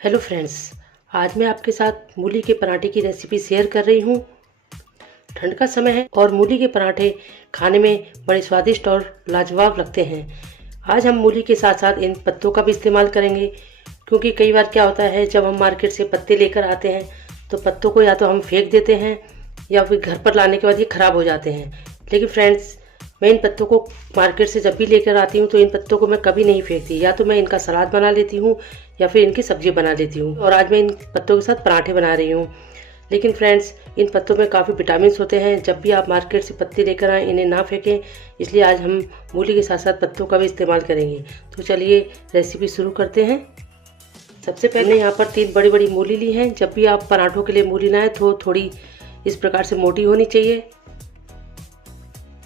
Hello friends, आज मैं आपके साथ मूली के पराठे की रेसिपी शेयर कर रही हूँ। ठंड का समय है और मूली के पराठे खाने में बड़े स्वादिष्ट और लाजवाब लगते हैं। आज हम मूली के साथ साथ इन पत्तों का भी इस्तेमाल करेंगे, क्योंकि कई बार क्या होता है, जब हम मार्केट से पत्ते लेकर आते हैं तो पत्तों को या तो हम फेंक देते हैं या फिर घर पर लाने के बाद ये ख़राब हो जाते हैं। लेकिन फ्रेंड्स, मैं इन पत्तों को मार्केट से जब भी लेकर आती हूँ तो इन पत्तों को मैं कभी नहीं फेंकती। या तो मैं इनका सलाद बना लेती हूँ या फिर इनकी सब्जी बना लेती हूँ। और आज मैं इन पत्तों के साथ पराठे बना रही हूँ। लेकिन फ्रेंड्स, इन पत्तों में काफ़ी विटामिन होते हैं। जब भी आप मार्केट से पत्ते लेकर आएँ, इन्हें ना फेंकें। इसलिए आज हम मूली के साथ साथ पत्तों का भी इस्तेमाल करेंगे। तो चलिए रेसिपी शुरू करते हैं। सबसे पहले यहाँ पर 3 बड़ी बड़ी मूली ली हैं। जब भी आप पराठों के लिए मूली लाएँ तो थोड़ी इस प्रकार से मोटी होनी चाहिए।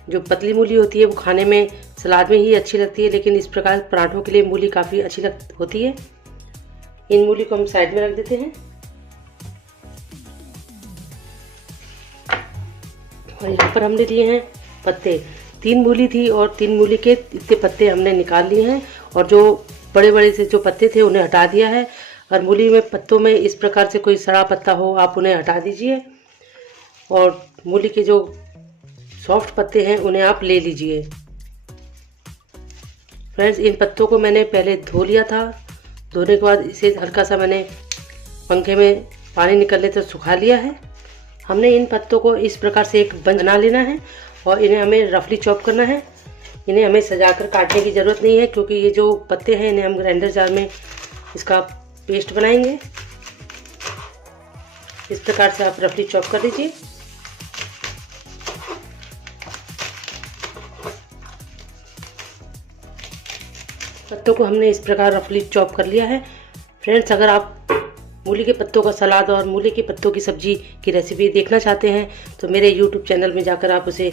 जो पतली मूली होती है वो खाने में सलाद में ही अच्छी लगती है, लेकिन इस प्रकार पराठों के लिए मूली काफ़ी अच्छी होती है। इन मूली को हम साइड में रख देते हैं। और यहाँ पर हमने लिए हैं पत्ते। 3 मूली थी और 3 मूली के इतने पत्ते हमने निकाल लिए हैं। और जो बड़े बड़े से जो पत्ते थे उन्हें हटा दिया है। और मूली में पत्तों में इस प्रकार से कोई सड़ा पत्ता हो, आप उन्हें हटा दीजिए। और मूली के जो सॉफ्ट पत्ते हैं उन्हें आप ले लीजिए। फ्रेंड्स, इन पत्तों को मैंने पहले धो लिया था। धोने के बाद इसे हल्का सा मैंने पंखे में पानी निकलने तक सुखा लिया है। हमने इन पत्तों को इस प्रकार से एक बंच बना लेना है और इन्हें हमें रफली चॉप करना है। इन्हें हमें सजाकर काटने की ज़रूरत नहीं है, क्योंकि ये जो पत्ते हैं इन्हें हम ग्राइंडर जार में इसका पेस्ट बनाएंगे। इस प्रकार से आप रफली चॉप कर लीजिए। पत्तों को हमने इस प्रकार रफली चॉप कर लिया है। फ्रेंड्स, अगर आप मूली के पत्तों का सलाद और मूली के पत्तों की सब्जी की रेसिपी देखना चाहते हैं तो मेरे YouTube चैनल में जाकर आप उसे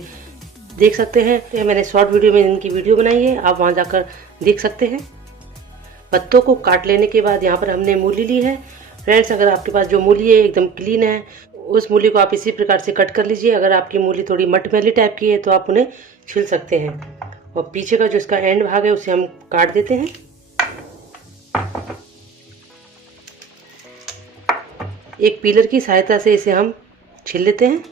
देख सकते हैं। मैंने शॉर्ट वीडियो में इनकी वीडियो बनाई है, आप वहां जाकर देख सकते हैं। पत्तों को काट लेने के बाद यहाँ पर हमने मूली ली है। फ्रेंड्स, अगर आपके पास जो मूली है एकदम क्लीन है, उस मूली को आप इसी प्रकार से कट कर लीजिए। अगर आपकी मूली थोड़ी मटमैली टाइप की है तो आप उन्हें छील सकते हैं। और पीछे का जो इसका एंड भाग है उसे हम काट देते हैं। एक पीलर की सहायता से इसे हम छील लेते हैं।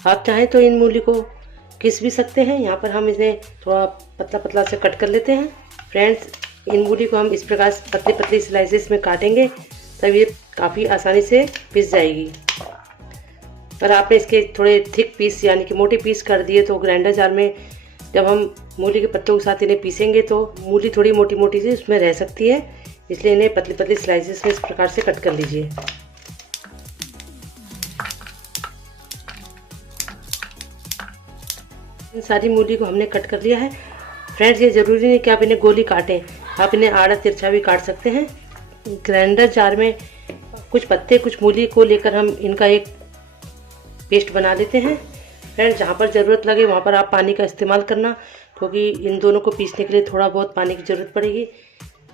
आप चाहें तो इन मूली को घिस भी सकते हैं। यहाँ पर हम इन्हें थोड़ा पतला पतला से कट कर लेते हैं। फ्रेंड्स, इन मूली को हम इस प्रकार पतली पतली स्लाइसेस में काटेंगे, तब ये काफ़ी आसानी से पिस जाएगी। पर आपने इसके थोड़े थिक पीस यानी कि मोटे पीस कर दिए तो ग्राइंडर जार में जब हम मूली के पत्तों के साथ इन्हें पीसेंगे तो मूली थोड़ी मोटी मोटी सी उसमें रह सकती है। इसलिए इन्हें पतली पतली स्लाइसेस में इस प्रकार से कट कर लीजिए। इन सारी मूली को हमने कट कर लिया है। फ्रेंड्स, ये ज़रूरी नहीं कि आप इन्हें गोली काटें, आप इन्हें आड़ा तिरछा भी काट सकते हैं। ग्राइंडर जार में कुछ पत्ते कुछ मूली को लेकर हम इनका एक पेस्ट बना लेते हैं। फ्रेंड्स, जहाँ पर ज़रूरत लगे वहाँ पर आप पानी का इस्तेमाल करना, क्योंकि इन दोनों को पीसने के लिए थोड़ा बहुत पानी की ज़रूरत पड़ेगी।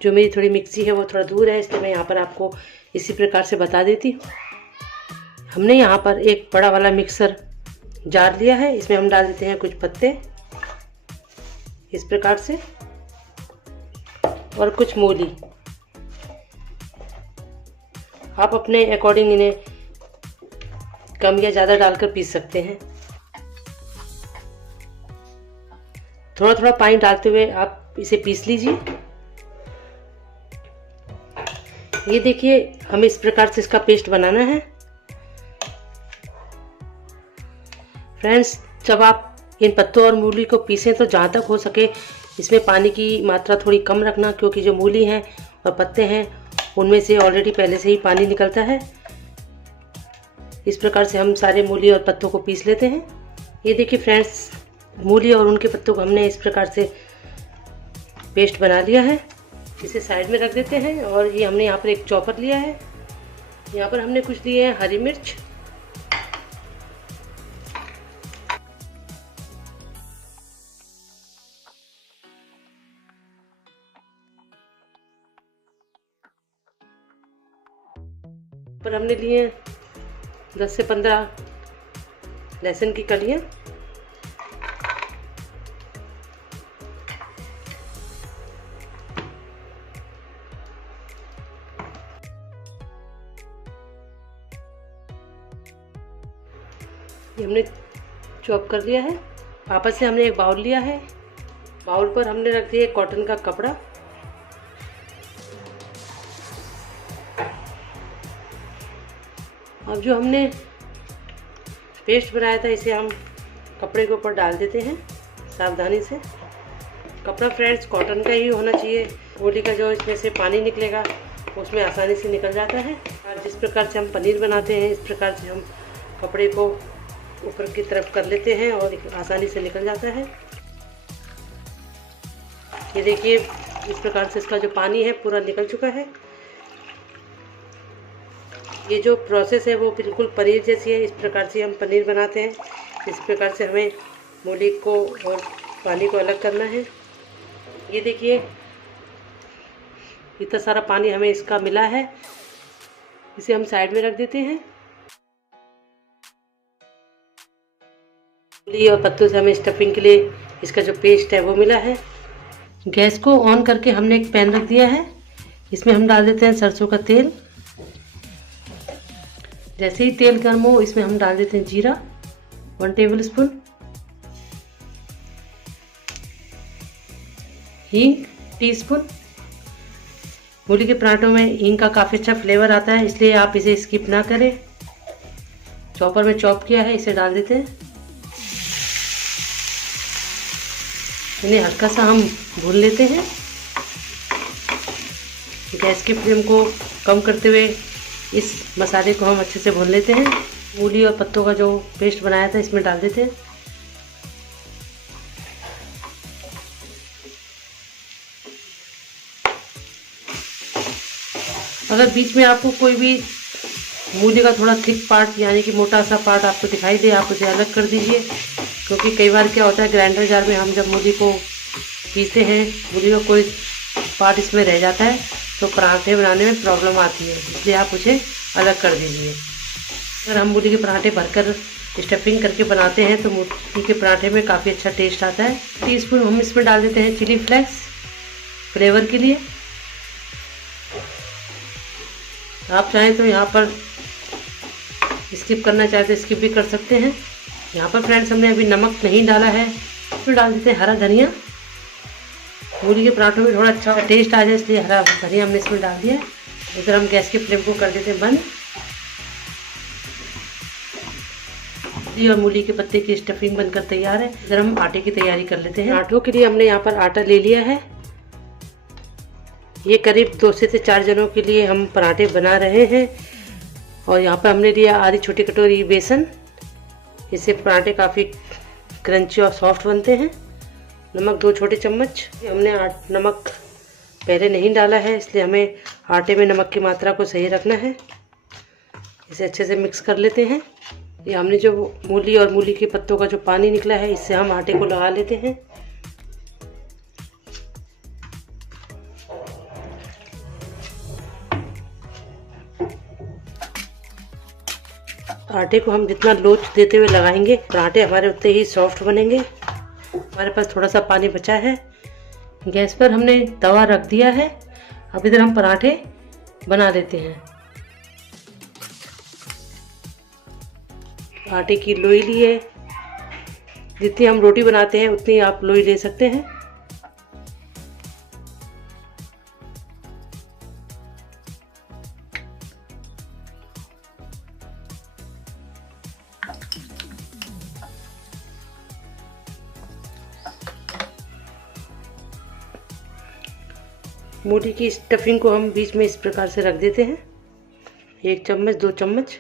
जो मेरी थोड़ी मिक्सी है वो थोड़ा दूर है, इसलिए मैं यहाँ पर आपको इसी प्रकार से बता देती हूँ। हमने यहाँ पर एक बड़ा वाला मिक्सर जार लिया है। इसमें हम डाल देते हैं कुछ पत्ते इस प्रकार से और कुछ मूली। आप अपने अकॉर्डिंग इन्हें कम या ज़्यादा डालकर पीस सकते हैं। थोड़ा थोड़ा पानी डालते हुए आप इसे पीस लीजिए। ये देखिए, हमें इस प्रकार से इसका पेस्ट बनाना है। फ्रेंड्स, जब आप इन पत्तों और मूली को पीसें तो जहाँ तक हो सके इसमें पानी की मात्रा थोड़ी कम रखना, क्योंकि जो मूली हैं और पत्ते हैं उनमें से ऑलरेडी पहले से ही पानी निकलता है। इस प्रकार से हम सारे मूली और पत्तों को पीस लेते हैं। ये देखिए फ्रेंड्स, मूली और उनके पत्तों को हमने इस प्रकार से पेस्ट बना लिया है। इसे साइड में रख देते हैं। और ये हमने यहाँ पर एक चॉपर लिया है। यहाँ पर हमने कुछ लिए हैं हरी मिर्च, पर हमने लिए 10 से 15 लहसुन की कलियाँ। हमने चॉप कर लिया है। वापस से हमने एक बाउल लिया है। बाउल पर हमने रख दिया कॉटन का कपड़ा। अब जो हमने पेस्ट बनाया था इसे हम कपड़े के ऊपर डाल देते हैं सावधानी से। कपड़ा फ्रेंड्स कॉटन का ही होना चाहिए। मूली का जो इसमें से पानी निकलेगा उसमें आसानी से निकल जाता है। और जिस प्रकार से हम पनीर बनाते हैं इस प्रकार से हम कपड़े को ऊपर की तरफ कर लेते हैं और आसानी से निकल जाता है। ये देखिए इस प्रकार से इसका जो पानी है पूरा निकल चुका है। ये जो प्रोसेस है वो बिल्कुल पनीर जैसी है। इस प्रकार से हम पनीर बनाते हैं। इस प्रकार से हमें मूली को और पानी को अलग करना है। ये देखिए इतना सारा पानी हमें इसका मिला है। इसे हम साइड में रख देते हैं। मूली और पत्तों से हमें स्टफिंग के लिए इसका जो पेस्ट है वो मिला है। गैस को ऑन करके हमने एक पैन रख दिया है। इसमें हम डाल देते हैं सरसों का तेल। जैसे ही तेल गर्म हो इसमें हम डाल देते हैं जीरा 1 टेबल स्पून, हींग टीस्पून। मूली के पराठों में हींग का काफ़ी अच्छा फ्लेवर आता है, इसलिए आप इसे स्किप ना करें। चॉपर में चॉप किया है इसे डाल देते हैं। इन्हें हल्का सा हम भून लेते हैं। गैस की फ्लेम को कम करते हुए इस मसाले को हम अच्छे से भून लेते हैं। मूली और पत्तों का जो पेस्ट बनाया था इसमें डाल देते हैं। अगर बीच में आपको कोई भी मूली का थोड़ा थिक पार्ट यानी कि मोटा सा पार्ट आपको दिखाई दे आप उसे अलग कर दीजिए, क्योंकि कई बार क्या होता है ग्राइंडर जार में हम जब मूली को पीसते हैं मूली का कोई पार्ट इसमें रह जाता है तो पराठे बनाने में प्रॉब्लम आती है, इसलिए आप उसे अलग कर दीजिए। अगर हम मूली के पराठे भरकर स्टफिंग करके बनाते हैं तो मूली के पराठे में काफ़ी अच्छा टेस्ट आता है। टीस्पून हम इसमें डाल देते हैं चिली फ्लेक्स फ्लेवर के लिए। आप चाहें तो यहाँ पर स्किप करना चाहे तो स्किप भी कर सकते हैं। यहाँ पर फ्रेंड्स हमने अभी नमक नहीं डाला है। इसमें डाल देते हैं हरा धनिया। मूली के पराठों में थोड़ा अच्छा टेस्ट आ जाए इसलिए हरा धनिया हमने इसमें डाल दिया। इधर हम गैस की फ्लेम को कर देते हैं बंद। और मूली के पत्ते की स्टफिंग बनकर तैयार है। इधर हम आटे की तैयारी कर लेते हैं। पराठों के लिए हमने यहाँ पर आटा ले लिया है। ये करीब 2 से 4 जनों के लिए हम पराठे बना रहे हैं। और यहाँ पर हमने लिया आधी छोटी कटोरी बेसन। इससे पराठे काफ़ी क्रंची और सॉफ्ट बनते हैं। नमक 2 छोटे चम्मच। हमने नमक पहले नहीं डाला है इसलिए हमें आटे में नमक की मात्रा को सही रखना है। इसे अच्छे से मिक्स कर लेते हैं। ये हमने जो मूली और मूली के पत्तों का जो पानी निकला है इससे हम आटे को लगा लेते हैं। आटे को हम जितना लोच देते हुए लगाएंगे पराठे हमारे उतने ही सॉफ्ट बनेंगे। हमारे पास थोड़ा सा पानी बचा है। गैस पर हमने तवा रख दिया है। अब इधर हम पराठे बना लेते हैं। आटे की लोई ली है। जितनी हम रोटी बनाते हैं उतनी आप लोई ले सकते हैं। मूली की स्टफिंग को हम बीच में इस प्रकार से रख देते हैं। 1 चम्मच 2 चम्मच।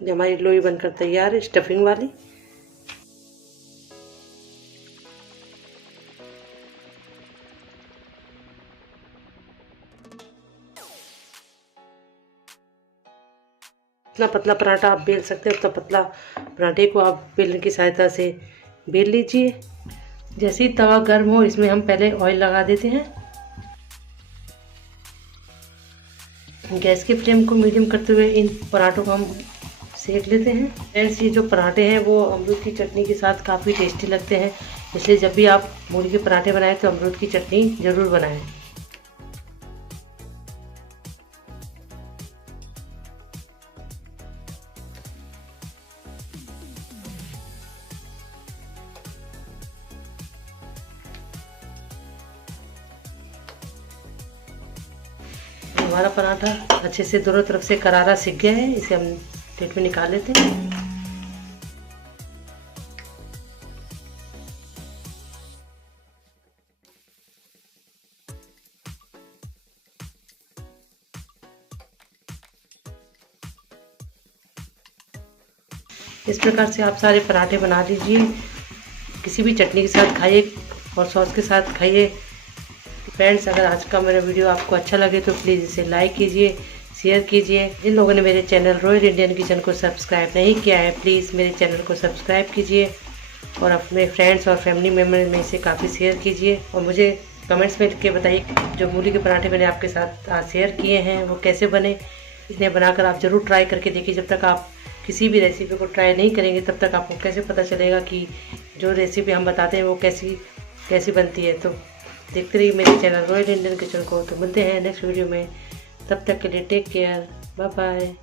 ये हमारी लोई बनकर तैयार है स्टफिंग वाली। इतना पतला पराठा आप बेल सकते हैं, उतना पतला पराठे को आप बेलने की सहायता से बेल लीजिए। जैसे ही तवा गर्म हो इसमें हम पहले ऑयल लगा देते हैं। गैस की फ्लेम को मीडियम करते हुए इन पराठों को हम सेक लेते हैं। फ्रेंड्स ये जो पराठे हैं वो अमरूद की चटनी के साथ काफ़ी टेस्टी लगते हैं, इसलिए जब भी आप मूली के पराठे बनाएं तो अमरूद की चटनी ज़रूर बनाएं। हमारा पराठा अच्छे से दोनों तरफ से करारा सिक गया है। इसे हम प्लेट में निकाल लेते हैं। इस प्रकार से आप सारे पराठे बना लीजिए। किसी भी चटनी के साथ खाइए और सॉस के साथ खाइए। फ्रेंड्स, अगर आज का मेरा वीडियो आपको अच्छा लगे तो प्लीज़ इसे लाइक कीजिए, शेयर कीजिए। जिन लोगों ने मेरे चैनल रॉयल इंडियन किचन को सब्सक्राइब नहीं किया है, प्लीज़ मेरे चैनल को सब्सक्राइब कीजिए और अपने फ्रेंड्स और फैमिली मेम्बर में इसे काफ़ी शेयर कीजिए। और मुझे कमेंट्स में लिख के बताइए जो मूली के पराठे मैंने आपके साथ आज शेयर किए हैं वो कैसे बने। इन्हें बनाकर आप ज़रूर ट्राई करके देखिए। जब तक आप किसी भी रेसिपी को ट्राई नहीं करेंगे तब तक आपको कैसे पता चलेगा कि जो रेसिपी हम बताते हैं वो कैसी बनती है। तो देखते रहिए मेरे चैनल रॉयल इंडियन किचन को। तो मिलते हैं नेक्स्ट वीडियो में, तब तक के लिए टेक केयर, बाय बाय।